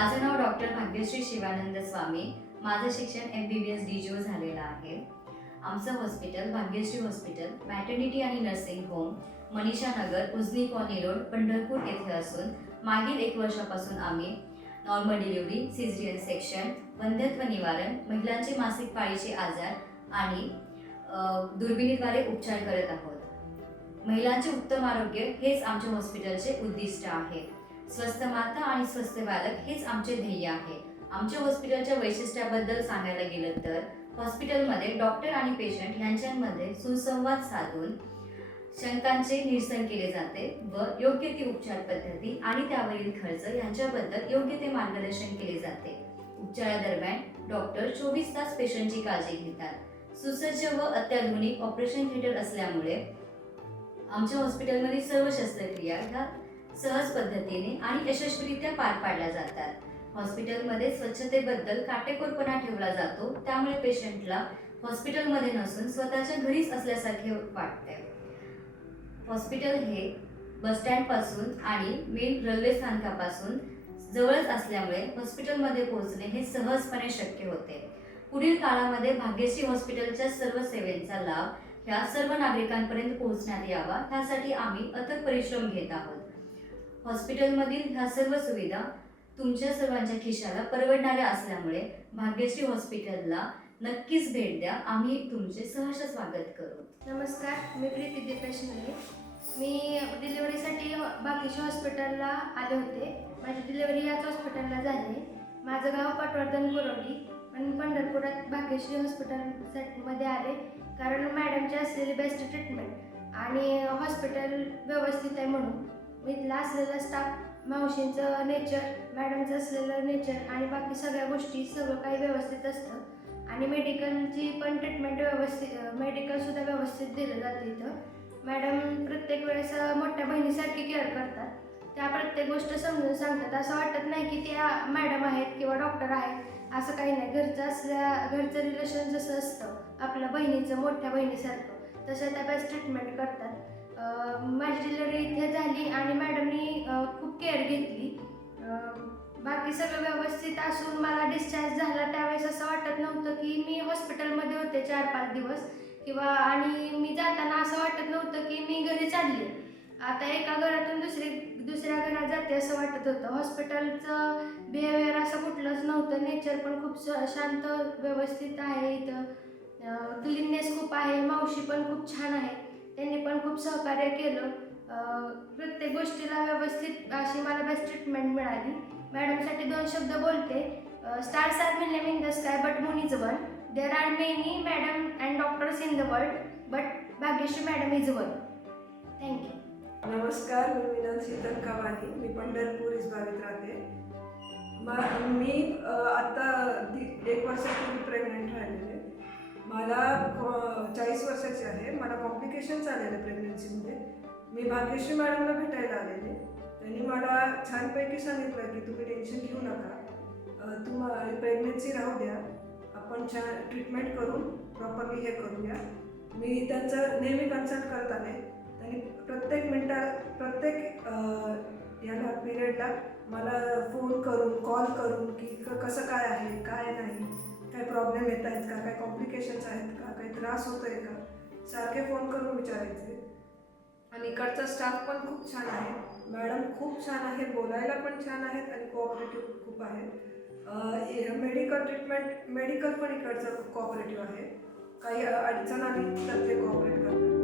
माझं नाव डॉक्टर भाग्यश्री शिवानंद स्वामी. माझं शिक्षण M B B S D G O झालेलं आहे. आमचं हॉस्पिटल भाग्यश्री हॉस्पिटल मॅटर्निटी आणि nursing home Manisha Nagar Ujani colony road Pandharpur येथे असून मागील एक वर्षापासून आम्ही नॉर्मल डिलिव्हरी सिझरियन सेक्शन वंध्यत्व निवारण महिलांचे मासिक पाळीचे आजार आणि दुर्बिणीद्वारे उपचार करत आहोत. महिलांचे उत्तम आरोग्य हेच आमच्या हॉस्पिटलचे उद्दिष्ट आहे. स्वस्थ माता आणि स्वस्थ बालक हेच आमचे ध्येय आहे. आमच्या हॉस्पिटलच्या वैशिष्ट्याबद्दल सांगायला गेलं तर हॉस्पिटलमध्ये डॉक्टर आणि पेशंट यांच्यामध्ये सुसंवाद साधून शंकांचे निरसन केले जाते व योग्य ती उपचार पद्धती आणि त्यावरील खर्च यांच्याबद्दल योग्य ते मार्गदर्शन केले जाते. उपचारादरम्यान डॉक्टर चोवीस तास पेशंटची काळजी घेतात. सुसज्ज व अत्याधुनिक ऑपरेशन थिएटर असल्यामुळे आमच्या हॉस्पिटलमध्ये सर्व शस्त्रक्रिया ह्या सहज पद्धतीने आणि यशस्वीरित्या पार पाडल्या जातात. हॉस्पिटलमध्ये स्वच्छतेबद्दल काटेकोरपणा ठेवला जातो त्यामुळे पेशंटला हॉस्पिटलमध्ये नसून स्वतःच्या घरीच असल्यासारखे वाटते. हॉस्पिटल हे बसस्टँडपासून आणि मेन रेल्वे स्थानकापासून जवळच असल्यामुळे हॉस्पिटलमध्ये पोहोचणे हे सहजपणे शक्य होते. पुढील काळामध्ये भाग्यश्री हॉस्पिटलच्या सर्व सेवेचा लाभ ह्या सर्व नागरिकांपर्यंत पोहोचण्यात यावा त्यासाठी आम्ही अथक परिश्रम घेत आहोत. हॉस्पिटलमधील ह्या सर्व सुविधा तुमच्या सर्वांच्या खिशाला परवडणाऱ्या असल्यामुळे भाग्यश्री हॉस्पिटलला नक्कीच भेट द्या. आम्ही तुमचे सहर्ष स्वागत करू. नमस्कार मी प्रीती दीपेश नरे. मी डिलिव्हरीसाठी बाकीच्या हॉस्पिटलला आले होते. माझी डिलिव्हरी याच हॉस्पिटलला झाली. माझं गाव पटवर्धन कोरोली आणि पंढरपुरात भाग्यश्री हॉस्पिटलमध्ये आले. कारण मॅडमची असलेली बेस्ट ट्रीटमेंट आणि हॉस्पिटल व्यवस्थित आहे म्हणून इथला असलेला स्टाफ मावशींचं नेचर मॅडमचं असलेलं नेचर आणि बाकी सगळ्या गोष्टी सगळं काही व्यवस्थित असतं. आणि मेडिकलची पण ट्रीटमेंट व्यवस्थित मेडिकलसुद्धा व्यवस्थित दिलं जातं इथं. मॅडम प्रत्येक वेळेस मोठ्या बहिणीसारखी केअर करतात. त्या प्रत्येक गोष्ट समजून सांगतात. असं वाटत नाही की त्या मॅडम आहेत किंवा डॉक्टर आहेत. असं काही नाही. घरचं असल्या घरचं रिलेशन जसं असतं. आपल्या बहिणीचं मोठ्या बहिणीसारखं. तसं त्या बेस्ट ट्रीटमेंट करतात. इथे आणि मॅडमनी खूप केअर घेतली. बाकी सगळं व्यवस्थित असून मला डिस्चार्ज झाला. त्यावेळेस असं वाटत नव्हतं की मी हॉस्पिटलमध्ये होते चार पाच दिवस. किंवा आणि मी जाताना असं वाटत नव्हतं की मी घरी चालले. आता एका घरातून दुसरी दुसऱ्या घरात जाते असं वाटत होतं. हॉस्पिटलचं बिहेवियर असं कुठलंच नव्हतं. नेचर पण खूप शांत व्यवस्थित आहे इथं. क्लीननेस खूप आहे. मावशी पण खूप छान आहे. त्यांनी पण खूप सहकार्य केलं. प्रत्येक गोष्टीला व्यवस्थित अशी मला बेस्ट ट्रीटमेंट मिळाली. मॅडमसाठी दोन शब्द बोलते. Stars are mill in the sky but moon is one. There are many madam and doctors in the world but Bhagyashree madam is one thank you नमस्कार मी विनल शीतल कवानी मी पंढरपूर इस्बावीत राहते. मी आत्ता एक वर्षापूर्वी प्रेग्नंट राहिलेले मला चाळीस वर्षाची आहे. मला कॉम्प्लिकेशन्स आलेले प्रेग्नन्सीमध्ये मी भाग्यश्री मॅडमला भेटायला आलेले. त्यांनी मला छानपैकी सांगितलं की तुम्ही टेन्शन घेऊ नका. अ, तुम्हाला प्रेग्नन्सी राहू द्या. आपण छान ट्रीटमेंट करून प्रॉपरली हे करूया. मी त्यांचं नेहमी कन्सल्ट करत आले त्यांनी प्रत्येक मिनटा प्रत्येक याला पिरियडला मला फोन करून कॉल करून की क- कसं काय आहे काय नाही काय प्रॉब्लेम येत आहेत का काय कॉम्प्लिकेशन्स आहेत का काही त्रास होतो आहे का सारखे फोन करून विचारायचे. आणि इकडचा स्टाफ पण खूप छान आहे. मॅडम खूप छान आहे बोलायला पण छान आहेत आणि कोऑपरेटिव्ह खूप आहे मेडिकल ट्रीटमेंट मेडिकल पण इकडचं कोऑपरेटिव्ह आहे. काही अडचण आली तर ते कोऑपरेट करतात.